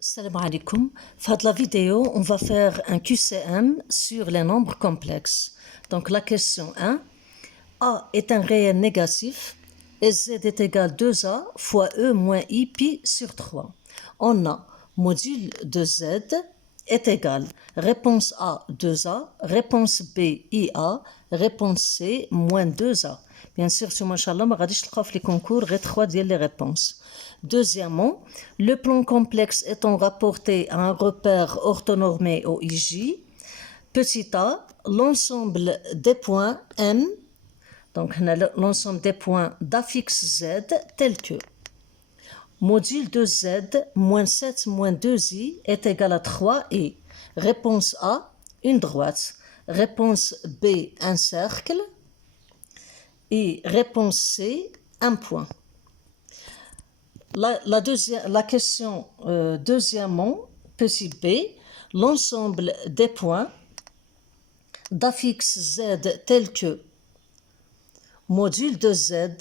Salam alaikum. Dans la vidéo, on va faire un QCM sur les nombres complexes. Donc la question 1. A est un réel négatif et Z est égal à 2A fois E moins I pi sur 3. On a module de Z est égal. Réponse A 2A, réponse B IA, réponse C moins 2A. Bien sûr, sur Machallah, je vais les concours et 3 les réponses. Deuxièmement, le plan complexe étant rapporté à un repère orthonormé au IJ, petit a, l'ensemble des points M, donc l'ensemble des points d'affixe Z tel que module de Z moins 7 moins 2i est égal à 3i. Réponse A, une droite. Réponse B, un cercle. Et réponse C, un point. La question deuxièmement, petit b, l'ensemble des points d'affixe Z tel que module de Z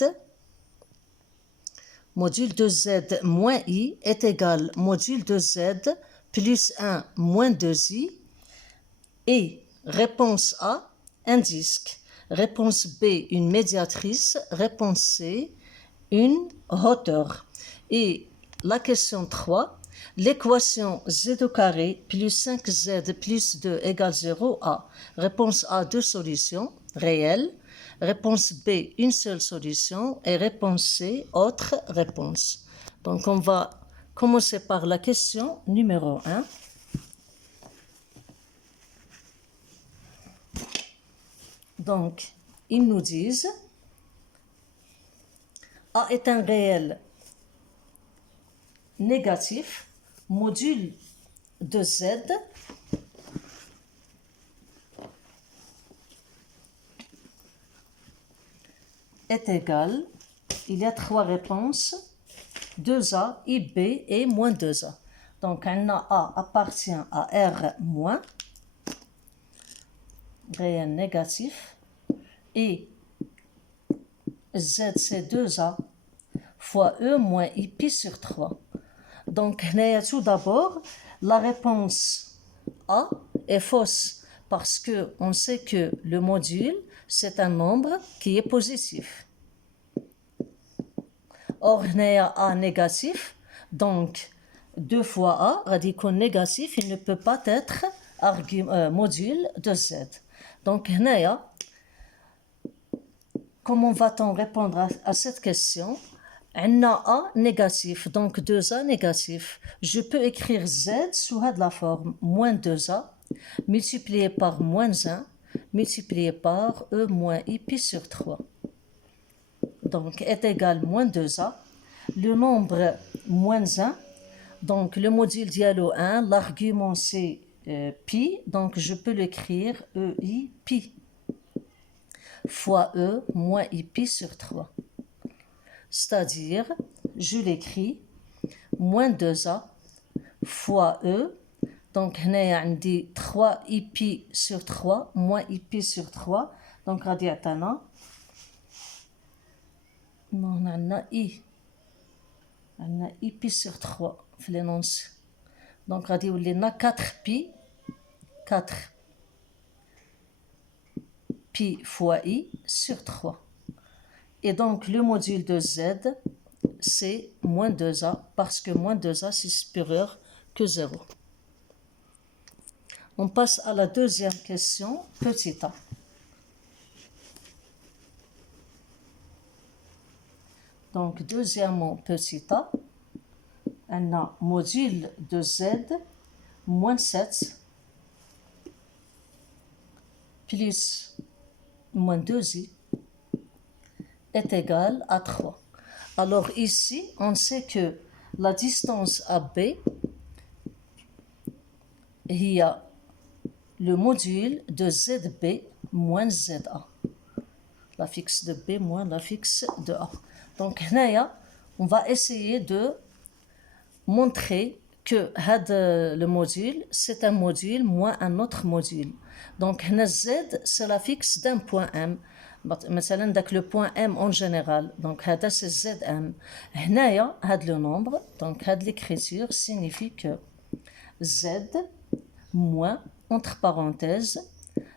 moins I est égal module de Z plus 1 moins 2I. Et réponse A, un disque. Réponse B, une médiatrice. Réponse C, une hauteur. Et la question 3, l'équation z au carré plus 5z plus 2 égale 0A. Réponse A, deux solutions réelles. Réponse B, une seule solution. Et réponse C, autre réponse. Donc on va commencer par la question numéro 1. Donc, ils nous disent A est un réel négatif, module de Z est égal, il y a trois réponses, 2A, IB et moins 2A. Donc, A appartient à R moins, réel négatif, et Z c'est 2A fois E moins I pi sur 3. Donc, tout d'abord, la réponse A est fausse parce qu'on sait que le module, c'est un nombre qui est positif. Or, A négatif, donc 2 fois A, radical négatif, il ne peut pas être module de Z. Donc, comment va-t-on répondre à cette question? On a A négatif, donc 2A négatif. Je peux écrire Z sous la forme moins 2A multiplié par moins 1 multiplié par E moins I pi sur 3. Donc est égal moins 2A. Le nombre moins 1, donc le module dialo 1, l'argument c'est pi, donc je peux l'écrire EI pi fois E moins I pi sur 3. C'est-à-dire, je l'écris, moins 2A fois E. Donc, on dit 3 pi sur 3, moins pi sur 3. Donc, on a I. On a pi sur 3. Donc, on a 4 pi. 4 pi fois I sur 3. Et donc, le module de Z, c'est moins 2A, parce que moins 2A, c'est supérieur que 0. On passe à la deuxième question, petit a. Donc, deuxièmement, petit a, on a module de Z, moins 7, plus moins 2i, est égal à 3. Alors ici, on sait que la distance AB, il y a le module de ZB moins ZA. L'affixe de B moins l'affixe de A. Donc, on va essayer de montrer que le module, c'est un module moins un autre module. Donc, Z, c'est l'affixe d'un point M. مثلا داك le point M en général. Donc هذا c'est ZM. هنايا هاد le nombre, donc هاد l'écriture signifie que Z moins, entre parenthèses,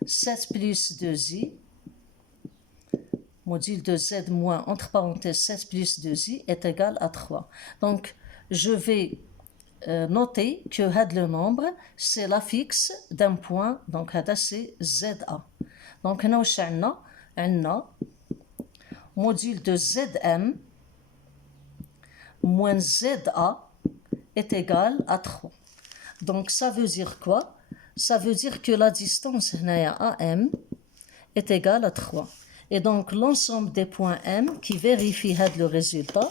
7 plus 2i, module de Z moins, entre parenthèses, 7 plus 2i est égal à 3. Donc, je vais noter que le nombre, c'est l'affixe d'un point, donc c'est ZA. Donc, nous avons module de ZM moins ZA est égal à 3. Donc, ça veut dire quoi? Ça veut dire que la distance AM est égale à 3. Et donc, l'ensemble des points M qui vérifie le résultat,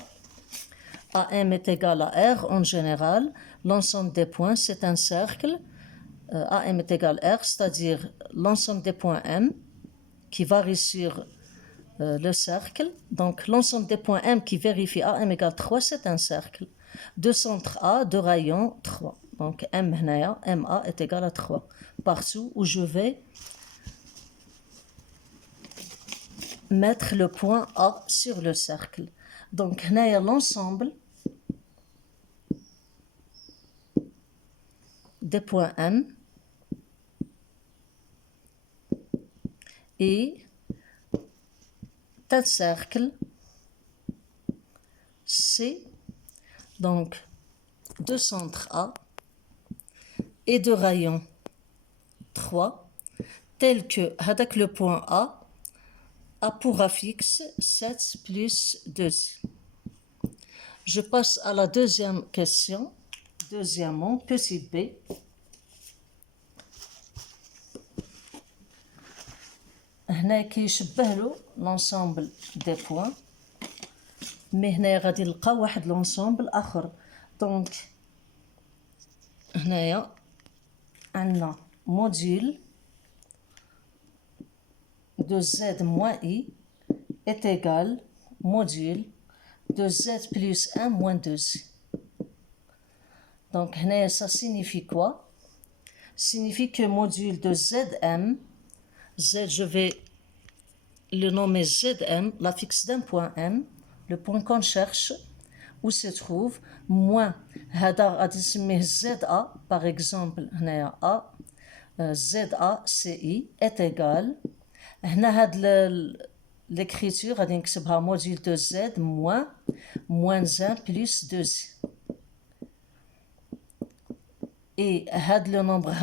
AM est égal à R en général. L'ensemble des points, c'est un cercle. AM est égal à R, c'est-à-dire l'ensemble des points M qui varie sur le cercle. Donc, l'ensemble des points M qui vérifie AM égale 3, c'est un cercle. De centre A, de rayon 3. Donc, MA est égal à 3. Partout où je vais mettre le point A sur le cercle. Donc, l'ensemble des points M et un cercle C, donc de centre A et de rayon 3, tel que avec le point A pour affixe 7 plus 2. Je passe à la deuxième question. Deuxièmement, petit b. هنا كيشبه له l'ensemble des points. mais هنا غادي نلقاو واحد l'ensemble آخر. donc هنايا عندنا module de Z moins I est égal module de Z plus 1 moins 2. Donc, ça signifie quoi? Signifie que module de ZM, Z, je vais le nommer ZM, l'affixe d'un point M, le point qu'on cherche, où se trouve, moins, ZA, par exemple, A, ZACI est égal, l'écriture, module de Z moins 1 plus 2. Et le nombre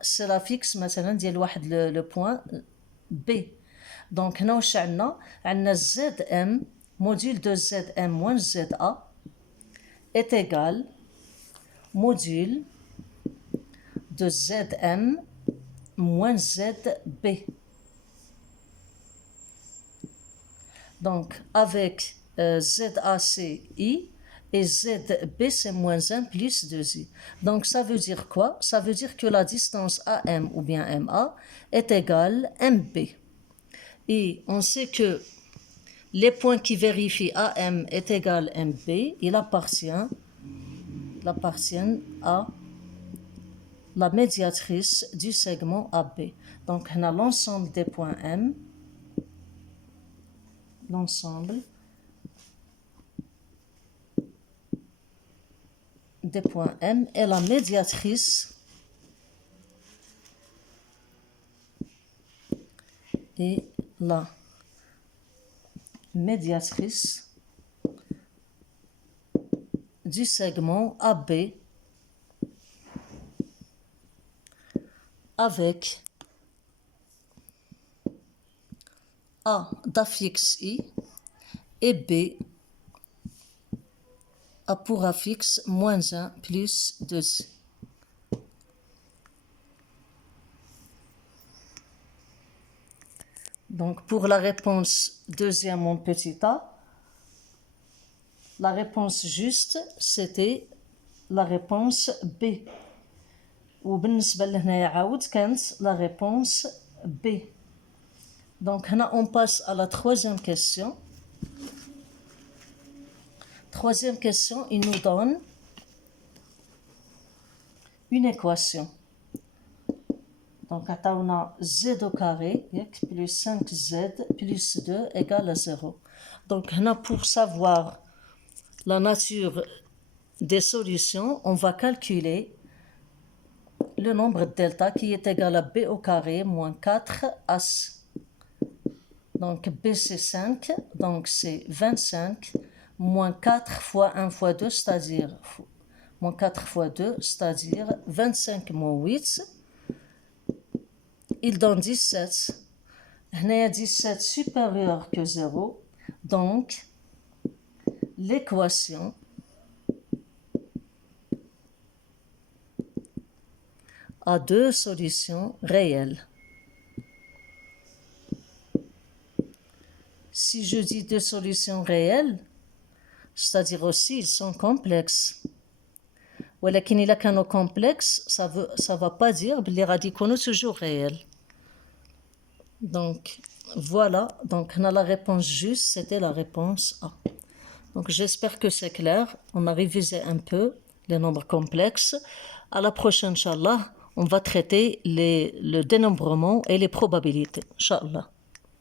c'est l'affixe le point B. Donc nous avons ZM module de ZM moins ZA est égal module de ZM moins ZB. Donc avec ZACI et ZB c'est moins 1 plus 2i. Donc ça veut dire quoi? Ça veut dire que la distance AM ou bien MA est égale MB. Et on sait que les points qui vérifient AM est égal MB, il appartiennent à la médiatrice du segment AB. Donc on a l'ensemble des points M, l'ensemble des points M est la médiatrice et la médiatrice du segment AB avec A d'affixe I et B A pour affixe moins 1 plus 2. Donc pour la réponse deuxième en petit a, la réponse juste c'était la réponse B. وبالنسبة لهنايا عاود كانت la réponse B. Donc هنا on passe à la troisième question. Troisième question, il nous donne une équation. Donc, on a z au carré plus 5z plus 2 égale à 0. Donc, pour savoir la nature des solutions, on va calculer le nombre delta qui est égal à b au carré moins 4ac. Donc, b c'est 5, donc c'est 25, moins 4 fois 1 fois 2, c'est-à-dire moins 4 fois 2, c'est-à-dire 25 moins 8, il donne 17. Il y a 17 supérieur que 0, donc l'équation a deux solutions réelles. Si je dis deux solutions réelles, c'est-à-dire aussi ils sont complexes. ولكن إلا كانوا complexes, ça va pas dire que les radicaux sont toujours réels. Donc voilà, donc on a la réponse juste, c'était la réponse A. Donc j'espère que c'est clair. On a révisé un peu les nombres complexes. À la prochaine, Inch'Allah, on va traiter le dénombrement et les probabilités. Inch'Allah.